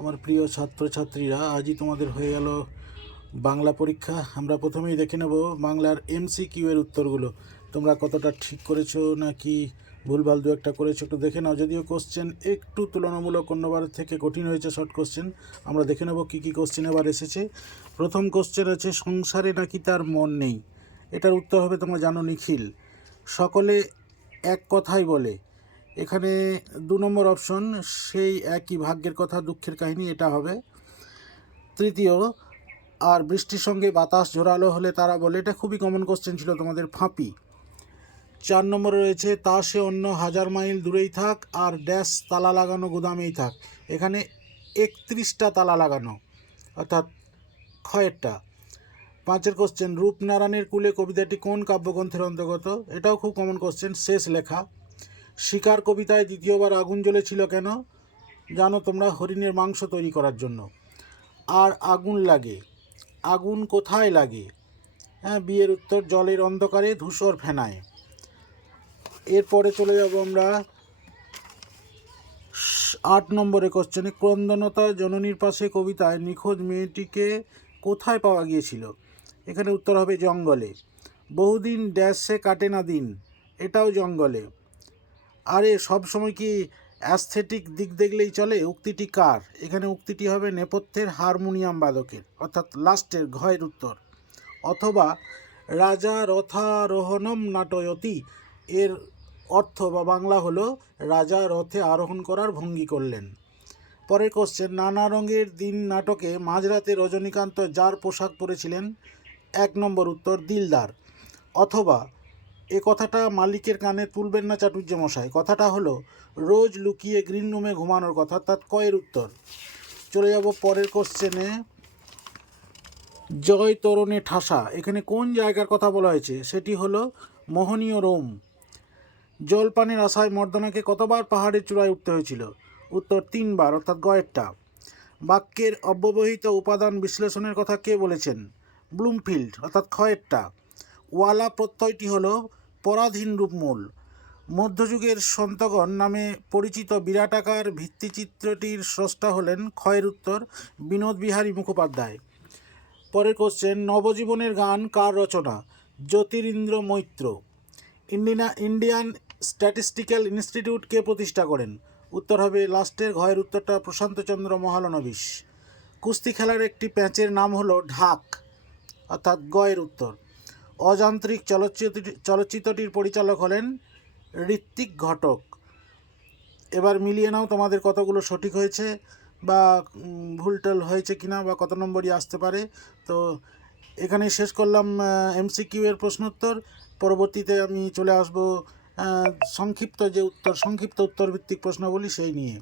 আমার প্রিয় ছাত্রছাত্রীরা, আজই তোমাদের হয়ে গেল বাংলা পরীক্ষা। আমরা প্রথমেই দেখে নেব বাংলার এমসিকিউ এর উত্তরগুলো। তোমরা কতটা ঠিক করেছো নাকি ভুলভাল দু একটা করেছো একটু দেখে নাও। যদিও কোশ্চেন একটু তুলনামূলক অন্যবারের থেকে কঠিন হয়েছে, শর্ট কোশ্চেন। আমরা দেখে নেব কী কী কোশ্চেন এবার এসেছে। প্রথম কোশ্চেন আছে, সংসারে নাকি তার মন নেই। এটার উত্তর হবে, তোমরা জানো, নিখিল। সকলে এক কথাই বলে। এখানে 2 নম্বর অপশন, সেই একই ভাগ্যের কথা দুঃখের কাহিনী, এটা হবে। তৃতীয়, আর বৃষ্টির সঙ্গে বাতাস জোরালো হলে তারা বলে, এটা খুবই কমন কোশ্চেন ছিল তোমাদের, ফাঁপি। 4 নম্বরে রয়েছে, তা সে অন্য 1000 মাইল দূরেই থাক আর ড্যাশ তালা লাগানো গুদামেই থাক। এখানে 31টা তালা লাগানো, অর্থাৎ ক্ষয়েরটা। 5 কোশ্চেন, রূপনারায়ণের কুলে কবিতাটি কোন কাব্যগ্রন্থের অন্তর্গত। এটাও খুব কমন কোশ্চেন, শেষ লেখা। শিকার কবিতায় দ্বিতীয়বার আগুন জ্বলেছিল কেন? জানো তোমরা, হরিণের মাংস তৈরি করার জন্য। আর আগুন লাগে, আগুন কোথায় লাগে? হ্যাঁ, বিয়ের উত্তর, জলের অন্ধকারে ধূসর ফেনায়। এরপরে চলে যাব আমরা 8 নম্বরে কোশ্চেনে, ক্রন্দনতা জননীর পাশে কবিতায় নিখোঁজ মেয়েটিকে কোথায় পাওয়া গিয়েছিল? এখানে উত্তর হবে জঙ্গলে। বহুদিন ড্যাশে কাটে না দিন, এটাও জঙ্গলে। আরে সব সময় কি অ্যাস্থেটিক দিক দেখলেই চলে? উক্তিটি কার? এখানে উক্তিটি হবে নেপথ্যের হারমোনিয়াম বাদকের, অর্থাৎ লাস্টের ঘয়ের উত্তর। অথবা রাজা রথারোহণম নাটয়তি, এর অর্থ বা বাংলা হলো রাজা রথে আরোহণ করার ভঙ্গি করলেন। পরের কোশ্চেন, নানা রঙের দিন নাটকে মাঝরাতে রজনীকান্ত যার পোশাক পরেছিলেন? 1 নম্বর উত্তর, দিলদার। অথবা এ কথাটা মালিকের কানে তুলবেন না চাটুর্য মশাই, কথাটা হলো রোজ লুকিয়ে গ্রিন রুমে ঘুমানোর কথা, অর্থাৎ কয়ের উত্তর। চলে যাব পরের কোশ্চেনে, জয় তোরণে ঠাসা, এখানে কোন জায়গার কথা বলা হয়েছে? সেটি হলো মোহনীয় রোম। জলপানের আশায় মর্দনাকে কতবার পাহাড়ের চূড়ায় উঠতে হয়েছিল? উত্তর 3 বার, অর্থাৎ গয়েরটা। বাক্যের অব্যবহৃত উপাদান বিশ্লেষণের কথা কে বলেছেন? ব্লুমফিল্ড, অর্থাৎ ক্ষয়েরটা। ওয়ালা প্রত্যয়টি হলো পরাধীন রূপমূল। মধ্যযুগের সন্তগণ নামে পরিচিত বিরাটাকার ভিত্তিচিত্রটির স্রষ্টা হলেন, ক্ষয়ের উত্তর, বিনোদ বিহারী মুখোপাধ্যায়। পরের কোশ্চেন, নবজীবনের গান কার রচনা? Jyotirindra Maitra. Indian Statistical Institute কে প্রতিষ্ঠা করেন? উত্তর হবে লাস্টের ঘয়ের উত্তরটা, প্রশান্তচন্দ্র মহালনবিশ। কুস্তি খেলার একটি প্যাঁচের নাম হলো ঢাক, অর্থাৎ গয়ের উত্তর। অযান্ত্রিক চলচ্চিত্রটির পরিচালক হলেন ঋত্বিক ঘটক। এবার মিলিয়ে নাও তোমাদের কতগুলো সঠিক হয়েছে বা ভুলটাল হয়েছে কিনা, বা কত নম্বরই আসতে পারে। তো এখানে শেষ করলাম এমসিকিউ এর প্রশ্নোত্তর। পরবর্তীতে আমি চলে আসব সংক্ষিপ্ত উত্তর ভিত্তিক প্রশ্নাবলী সেই নিয়ে।